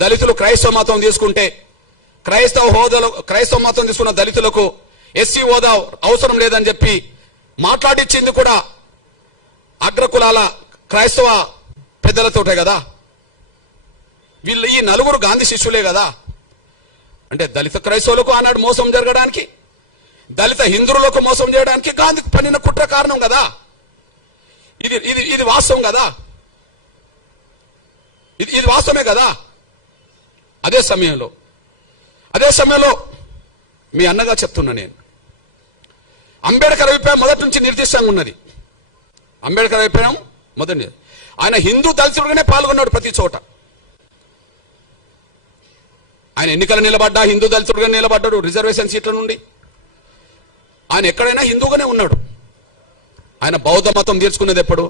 దళితులు క్రైస్తవ మతం తీసుకుంటే క్రైస్తవ మతం తీసుకున్న దళితులకు ఎస్సీ హోదా అవసరం లేదని చెప్పి మాట్లాడిచ్చింది కూడా అగ్రకులాల క్రైస్తవ పెద్దలతోటే కదా. వీళ్ళు ఈ నలుగురు గాంధీ శిష్యులే కదా. అంటే దళిత క్రైస్తవులకు ఆనాడు మోసం జరగడానికి, దళిత హిందువులకు మోసం చేయడానికి గాంధీ పన్నిన కుట్ర కారణం కదా. ఇది ఇది ఇది వాస్తవం కదా. ఇది వాస్తవమే కదా. అదే సమయంలో మీ అన్నగా చెప్తున్నా నేను, అంబేద్కర్ అభిప్రాయం మొదటి నుంచి నిర్దిష్టంగా ఉన్నది. అంబేద్కర్ అభిప్రాయం మొదటి, ఆయన హిందూ దళితుడుగానే పాల్గొన్నాడు ప్రతి చోట. ఆయన ఎన్నికలు నిలబడ్డా హిందూ దళితుడుగా నిలబడ్డాడు. రిజర్వేషన్ సీట్ల నుండి ఆయన ఎక్కడైనా హిందూగానే ఉన్నాడు. ఆయన బౌద్ధ మతం తీసుకున్నది ఎప్పుడు?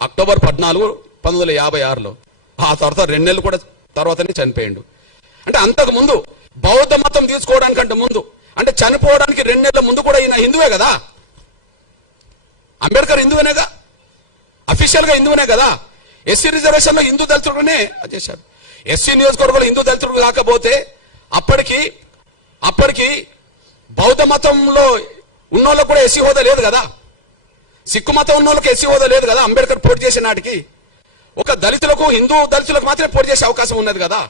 అక్టోబర్ 14, 1956లో. ఆ తర్వాత 2 నెలలు కూడా తర్వాతనే చనిపోయిండు. అంటే అంతకు ముందు బౌద్ధ మతం తీసుకోవడానికంటే ముందు, అంటే చనిపోవడానికి 2 నెలల ముందు కూడా ఈయన హిందువే కదా. అంబేద్కర్ హిందువునేగా, అఫీషియల్ గా హిందువునే కదా. ఎస్సీ రిజర్వేషన్ లో హిందూ దళితుడునే చేశాడు. ఎస్సీ నియోజకవర్గంలో హిందూ దళితుడు కాకపోతే అప్పటికి బౌద్ధ మతంలో ఉన్నోళ్ళకు కూడా ఎస్సీ హోదా లేదు కదా. సిక్కు మతం ఉన్నోళ్ళకి ఎస్సీ హోదా లేదు కదా. అంబేద్కర్ పోటీ చేసే నాటికి ఒక దళితులకు, హిందూ దళితులకు మాత్రమే పోటీ చేసే అవకాశం ఉన్నది కదా.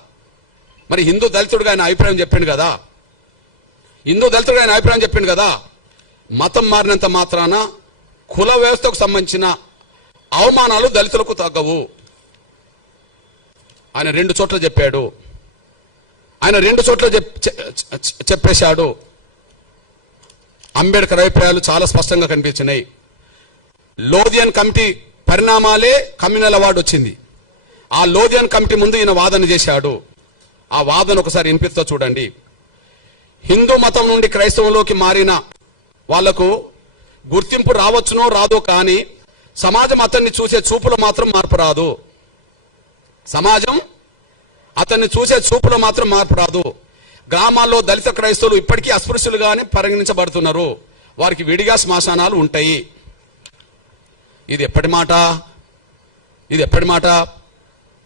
మరి హిందూ దళితుడుగా ఆయన అభిప్రాయం చెప్పిండు కదా. మతం మారినంత మాత్రాన కుల వ్యవస్థకు సంబంధించిన అవమానాలు దళితులకు తగ్గవు. ఆయన 2 చోట్ల చెప్పాడు. చెప్పేశాడు. అంబేద్కర్ అభిప్రాయాలు చాలా స్పష్టంగా కనిపించినాయి. లోధియన్ కమిటీ పరిణామాలే కమ్యూనల్ అవార్డు వచ్చింది. ఆ లోధియన్ కమిటీ ముందు ఈయన వాదన చేశాడు. ఆ వాదన ఒకసారి వినిపిస్తా చూడండి. హిందూ మతం నుండి క్రైస్తవంలోకి మారిన వాళ్లకు గుర్తింపు రావచ్చునో రాదో, కానీ సమాజం అతన్ని చూసే చూపులో మాత్రం మార్పు రాదు. గ్రామాల్లో దళిత క్రైస్తవులు ఇప్పటికీ అస్పృశ్యులుగానే పరిగణించబడుతున్నారు. వారికి విడిగా శ్మశానాలు ఉంటాయి. ఇది ఎప్పటి మాట?